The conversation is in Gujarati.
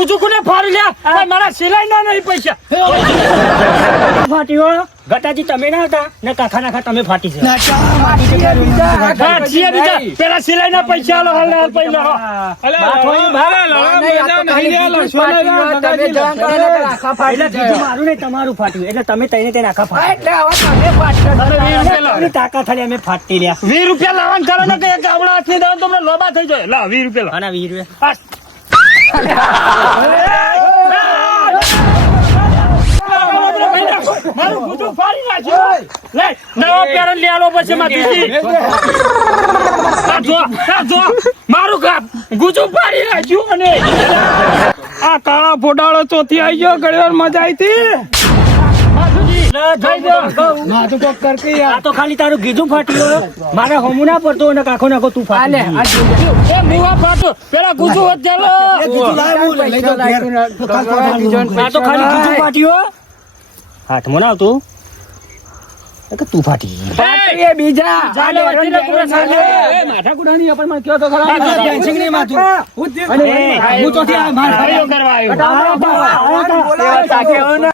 ગુજુ કોને ફાડી લ્યા મારા સિલાઈ ના નહીં પૈસા ફાટ્યો ગટાજી તમે ના હતા ને કાખા નાખા તમે ફાટી છે પેલા સિલાઈ ના પૈસા આલો હાલ પૈસા મારું નહીં તમારું ફાટ્યું એટલે તમે તેને આખા ફાટ્યું તાકાત ખાલી અમે ફાટતી રહ્યા 20 રૂપિયા લાવવાનું કરો ને કે ગામડા હાથની દવા તમને લોબા થઈ જાય લાવ 20 રૂપિયા લાવ 20 રૂપિયા મારું ગુજુ ફાડી નાખ્યો લે નવો પેરણ લઈ આલો પછી માથી જો મારું ગુજુ ફાડી નાખ્યું અને આ કાળા ફોડાળો ચોથી આવી ગયો ઘણી વાર મજા આવી હતી તો ખાલી તારું ગીધું ફાટ્યું મારે હમું ના પડતો અને કાખો નાખો તું ફાટે પેલા ગુજુ તો ખાલી ગીધું ફાટ્યું હાથમાં ના આવતું તું ફાટી બીજા માથા કુડાની પણ કયો તો ખરા માથું